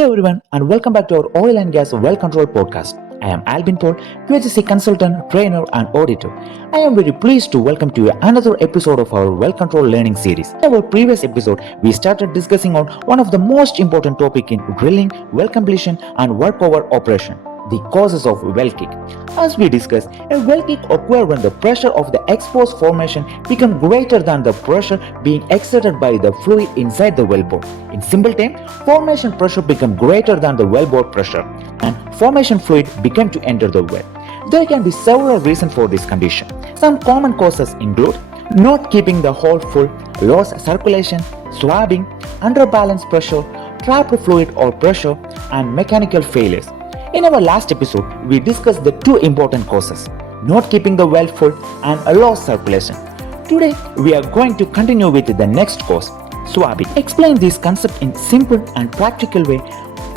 Hello everyone and welcome back to our oil and gas well control podcast. I am Albin Paul, QHSE Consultant, Trainer and Auditor. I am very pleased to welcome to you another episode of our well control learning series. In our previous episode, we started discussing on one of the most important topic in drilling, well completion and workover operation, the causes of well kick. As we discussed, a well kick occurs when the pressure of the exposed formation becomes greater than the pressure being exerted by the fluid inside the wellbore. In simple terms, formation pressure becomes greater than the wellbore pressure and formation fluid begins to enter the well. There can be several reasons for this condition. Some common causes include not keeping the hole full, lost circulation, swabbing, underbalanced pressure, trapped fluid or pressure, and mechanical failures. In our last episode, we discussed the two important causes, not keeping the well full and a lost circulation. Today, we are going to continue with the next cause, swabbing. Explain this concept in simple and practical way.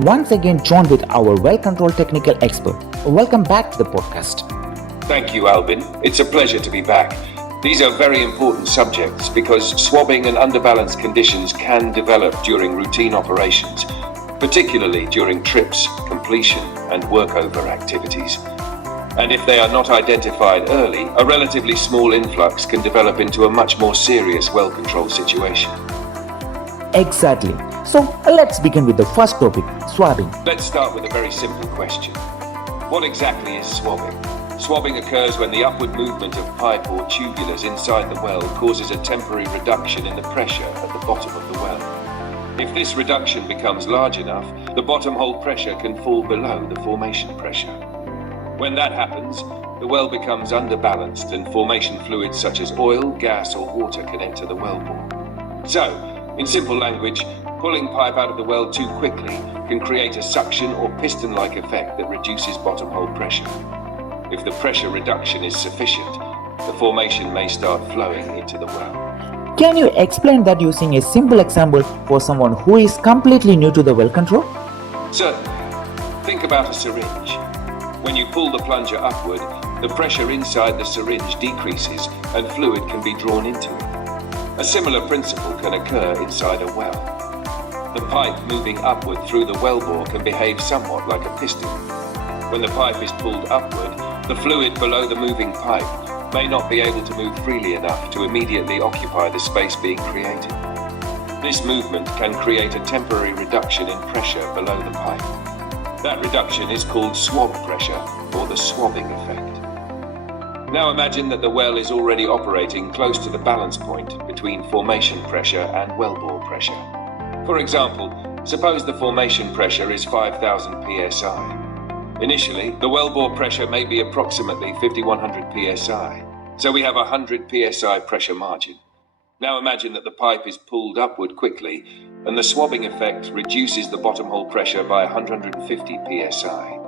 Once again, joined with our well control technical expert. Welcome back to the podcast. Thank you, Albin. It's a pleasure to be back. These are very important subjects because swabbing and underbalanced conditions can develop during routine operations, particularly during trips, completion and workover activities. And if they are not identified early, a relatively small influx can develop into a much more serious well control situation. Exactly. So let's begin with the first topic, swabbing. Let's start with a very simple question. What exactly is swabbing? Swabbing occurs when the upward movement of pipe or tubulars inside the well causes a temporary reduction in the pressure at the bottom of the well. If this reduction becomes large enough, the bottom hole pressure can fall below the formation pressure. When that happens, the well becomes underbalanced and formation fluids such as oil, gas or water can enter the wellbore. So, in simple language, pulling pipe out of the well too quickly can create a suction or piston-like effect that reduces bottom hole pressure. If the pressure reduction is sufficient, the formation may start flowing into the well. Can you explain that using a simple example for someone who is completely new to the well control? Certainly. Think about a syringe. When you pull the plunger upward, the pressure inside the syringe decreases and fluid can be drawn into it. A similar principle can occur inside a well. The pipe moving upward through the wellbore can behave somewhat like a piston. When the pipe is pulled upward, the fluid below the moving pipe may not be able to move freely enough to immediately occupy the space being created. This movement can create a temporary reduction in pressure below the pipe. That reduction is called swab pressure or the swabbing effect. Now imagine that the well is already operating close to the balance point between formation pressure and wellbore pressure. For example, suppose the formation pressure is 5,000 psi. Initially, the wellbore pressure may be approximately 5,100 psi, so we have a 100 psi pressure margin. Now imagine that the pipe is pulled upward quickly, and the swabbing effect reduces the bottom hole pressure by 150 psi.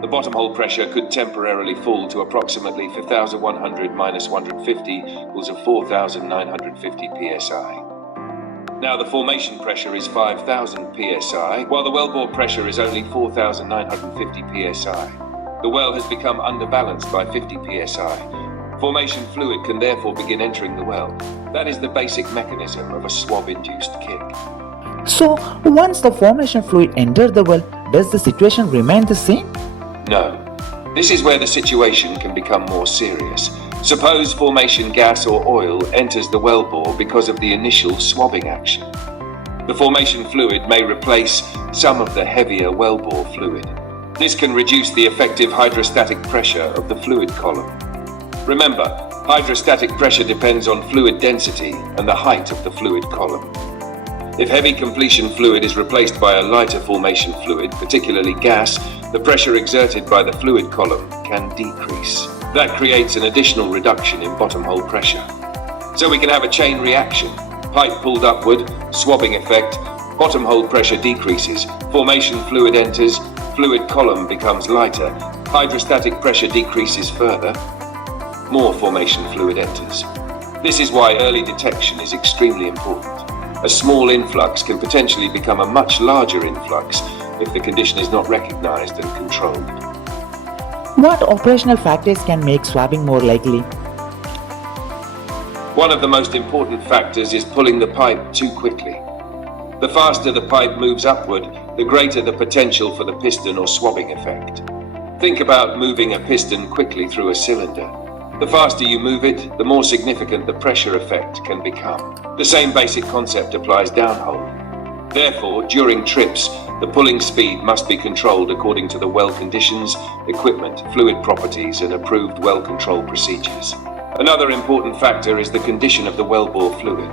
The bottom hole pressure could temporarily fall to approximately 5,100 minus 150 equals 4,950 psi. Now the formation pressure is 5,000 psi, while the wellbore pressure is only 4,950 psi. The well has become underbalanced by 50 psi. Formation fluid can therefore begin entering the well. That is the basic mechanism of a swab-induced kick. So, once the formation fluid enters the well, does the situation remain the same? No. This is where the situation can become more serious. Suppose formation gas or oil enters the wellbore because of the initial swabbing action. The formation fluid may replace some of the heavier wellbore fluid. This can reduce the effective hydrostatic pressure of the fluid column. Remember, hydrostatic pressure depends on fluid density and the height of the fluid column. If heavy completion fluid is replaced by a lighter formation fluid, particularly gas, the pressure exerted by the fluid column can decrease. That creates an additional reduction in bottom hole pressure. So we can have a chain reaction. Pipe pulled upward, swabbing effect, bottom hole pressure decreases, formation fluid enters, fluid column becomes lighter, hydrostatic pressure decreases further, more formation fluid enters. This is why early detection is extremely important. A small influx can potentially become a much larger influx if the condition is not recognized and controlled. What operational factors can make swabbing more likely? One of the most important factors is pulling the pipe too quickly. The faster the pipe moves upward, the greater the potential for the piston or swabbing effect. Think about moving a piston quickly through a cylinder. The faster you move it, the more significant the pressure effect can become. The same basic concept applies downhole. Therefore, during trips, the pulling speed must be controlled according to the well conditions, equipment, fluid properties, and approved well control procedures. Another important factor is the condition of the wellbore fluid.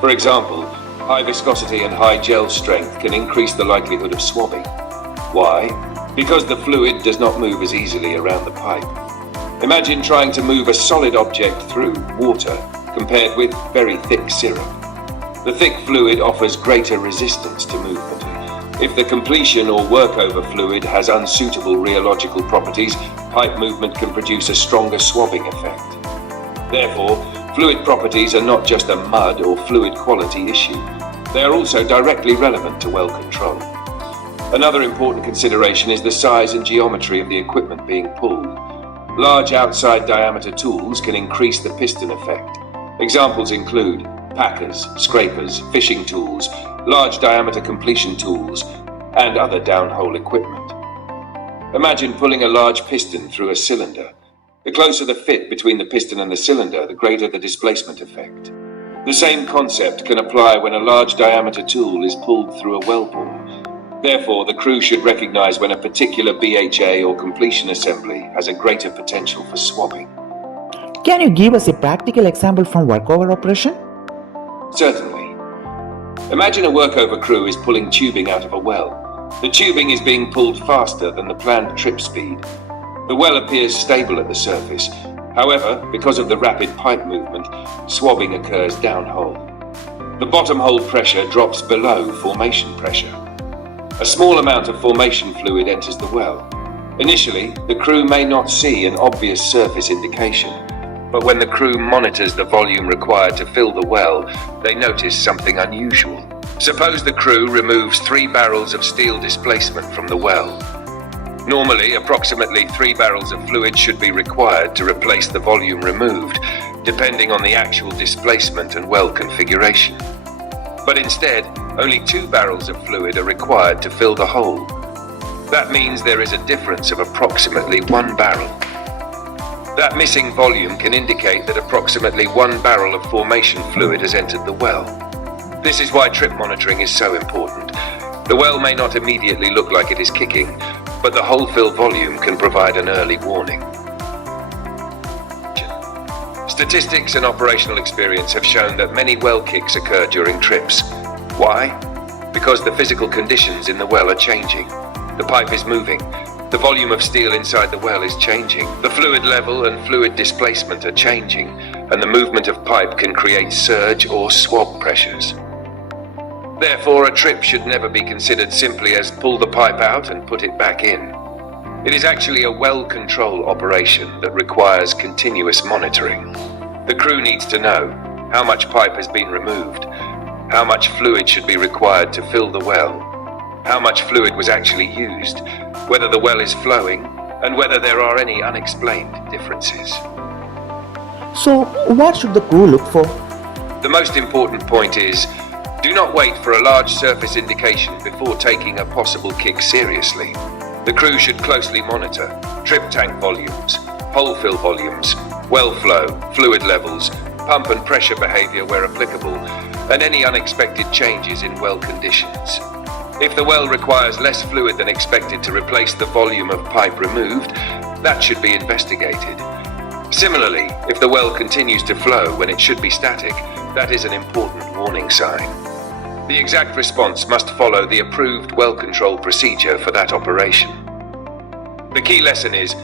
For example, high viscosity and high gel strength can increase the likelihood of swabbing. Why? Because the fluid does not move as easily around the pipe. Imagine trying to move a solid object through water compared with very thick syrup. The thick fluid offers greater resistance to movement. If the completion or workover fluid has unsuitable rheological properties, pipe movement can produce a stronger swabbing effect. Therefore, fluid properties are not just a mud or fluid quality issue. They are also directly relevant to well control. Another important consideration is the size and geometry of the equipment being pulled. Large outside diameter tools can increase the piston effect. Examples include packers, scrapers, fishing tools, large diameter completion tools, and other downhole equipment. Imagine pulling a large piston through a cylinder. The closer the fit between the piston and the cylinder, the greater the displacement effect. The same concept can apply when a large diameter tool is pulled through a wellbore. Therefore, the crew should recognize when a particular BHA or completion assembly has a greater potential for swabbing. Can you give us a practical example from workover operation? Certainly. Imagine a workover crew is pulling tubing out of a well. The tubing is being pulled faster than the planned trip speed. The well appears stable at the surface. However, because of the rapid pipe movement, swabbing occurs downhole. The bottom hole pressure drops below formation pressure. A small amount of formation fluid enters the well. Initially, the crew may not see an obvious surface indication, but when the crew monitors the volume required to fill the well, they notice something unusual. Suppose the crew removes 3 barrels of steel displacement from the well. Normally, approximately 3 barrels of fluid should be required to replace the volume removed, depending on the actual displacement and well configuration. But instead, only 2 barrels of fluid are required to fill the hole. That means there is a difference of approximately 1 barrel. That missing volume can indicate that approximately 1 barrel of formation fluid has entered the well. This is why trip monitoring is so important. The well may not immediately look like it is kicking, but the hole fill volume can provide an early warning. Statistics and operational experience have shown that many well kicks occur during trips. Why? Because the physical conditions in the well are changing. The pipe is moving. The volume of steel inside the well is changing. The fluid level and fluid displacement are changing, and the movement of pipe can create surge or swab pressures. Therefore, a trip should never be considered simply as pull the pipe out and put it back in. It is actually a well control operation that requires continuous monitoring. The crew needs to know how much pipe has been removed, how much fluid should be required to fill the well, how much fluid was actually used, whether the well is flowing, and whether there are any unexplained differences. So, what should the crew look for? The most important point is, do not wait for a large surface indication before taking a possible kick seriously. The crew should closely monitor trip tank volumes, hole fill volumes, well flow, fluid levels, pump and pressure behavior where applicable, and any unexpected changes in well conditions. If the well requires less fluid than expected to replace the volume of pipe removed, that should be investigated. Similarly, if the well continues to flow when it should be static, that is an important warning sign. The exact response must follow the approved well control procedure for that operation. The key lesson is,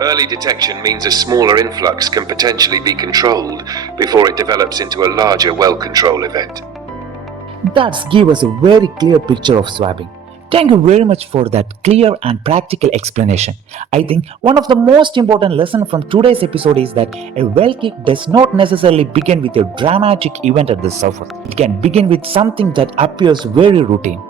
early detection means a smaller influx can potentially be controlled before it develops into a larger well control event. That gives us a very clear picture of swabbing. Thank you very much for that clear and practical explanation. I think one of the most important lessons from today's episode is that a well kick does not necessarily begin with a dramatic event at the surface. It can begin with something that appears very routine.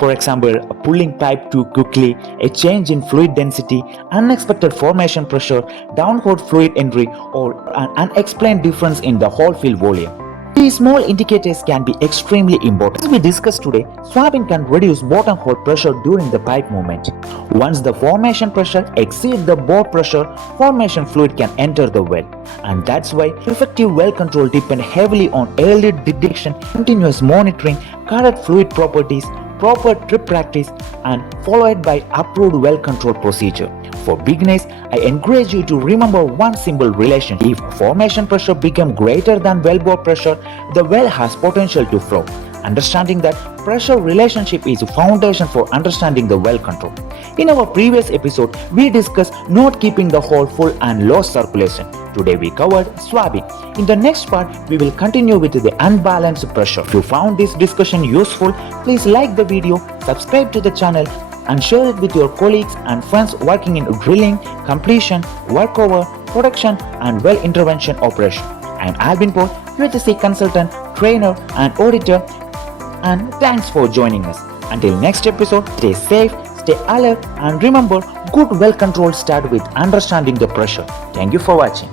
For example, a pulling pipe too quickly, a change in fluid density, unexpected formation pressure, downward fluid entry, or an unexplained difference in the hole fill volume. These small indicators can be extremely important. As we discussed today, swabbing can reduce bottom hole pressure during the pipe movement. Once the formation pressure exceeds the bore pressure, formation fluid can enter the well. And that's why effective well control depends heavily on early detection, continuous monitoring, correct fluid properties, proper trip practice, and followed by approved well control procedure. For beginners, I encourage you to remember one simple relation. If formation pressure becomes greater than wellbore pressure, the well has potential to flow. Understanding that pressure relationship is a foundation for understanding the well control. In our previous episode, we discussed not keeping the hole full and low circulation. Today we covered swabbing. In the next part, we will continue with the unbalanced pressure. If you found this discussion useful, please like the video, subscribe to the channel, and share it with your colleagues and friends working in drilling, completion, workover, production, and well intervention operation. I am Albin Paul, QHSE Consultant, Trainer, and Auditor, and thanks for joining us. Until next episode, stay safe, stay alert, and remember, good well control starts with understanding the pressure. Thank you for watching.